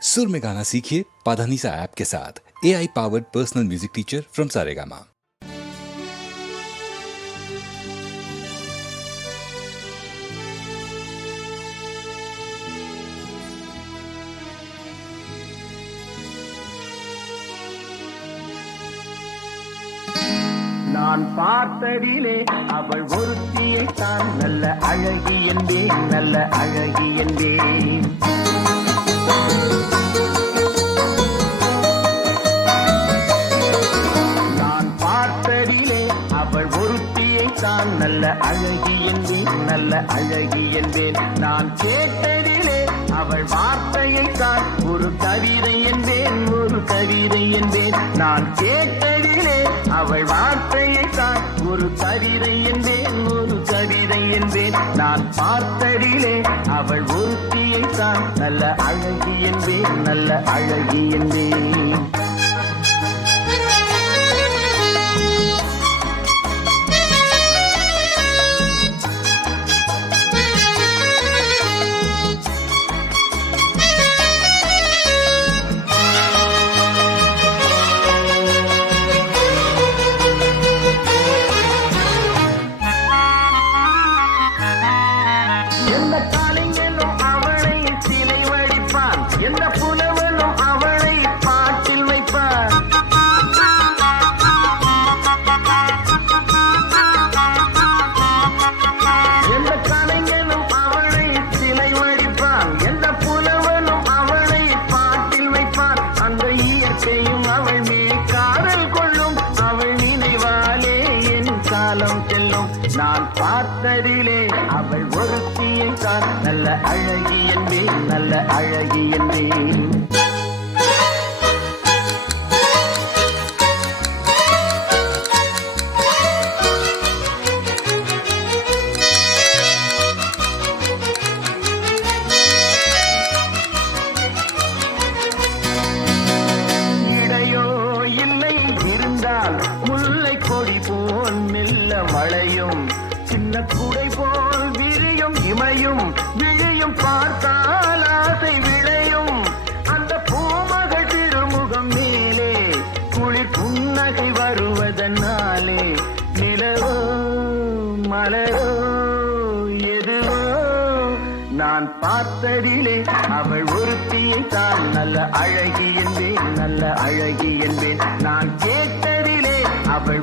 सुर में गाना सीखिए पाधानीसा ऐप के साथ। AI powered personal music teacher from Saregama. நான் பார்த்ததிலே அவள் ஒருத்தியை தான் நல்ல அழகி என்பேன், நல்ல அழகி என்பேன். நான் பார்த்ததிலே அவள் ஒருத்தியை தான் நல்ல அழகி என்பேன், நல்ல அழகி என்பேன். நான் கேட்டதிலே அவள் வார்த்தையை தான் ஒரு கவிதை என்பேன், ஒரு கவிதை என்பேன். நான் கேட்டதிலே அவள் வார்த்தையை தான் ஒரு கவிதை என்பேன், ஒரு கவிதை என்பேன். நான் பார்த்ததிலே அவள் ஒருத்தியை தான் நல்ல அழகி என்பேன், நல்ல அழகி என்பேன். எந்த காலைஞனும் அவளை சிலை வடிப்பான், எந்த புலவனும் அவளை பாட்டில் வைப்பான். எந்த காலைஞனும் அவளை சிலை வடிப்பான், எந்த புலவனும் அவளை பாட்டில் வைப்பான். அந்த இயற்கையும் அவள் மேல் காதல் கொள்ளும், அவள் நினைவாலே என் காலம் செல்லும். நான் பார்த்ததிலே அவள் ஒருத்தியை தான் நல்ல அழகி என்பேன், நல்ல அழகி என்பேன். இடையோ இல்லை இருந்தால் முல்லை கொடி போல் மெல்ல மழையும், சின்ன குடை போல் விரியும் இமையும், விழியும் பார்த்தால் ஆசை விளையும். அந்த பூமகள் திருமுகம் மேலே குளிர் புன்னகை வருவதனாலே நிலவோ மலரோ எதுவோ நான் பார்த்ததிலே அவள் ஒருத்தியை தான் நல்ல அழகி என்பேன், நல்ல அழகி என்பேன். நான் கேட்டதிலே அவள்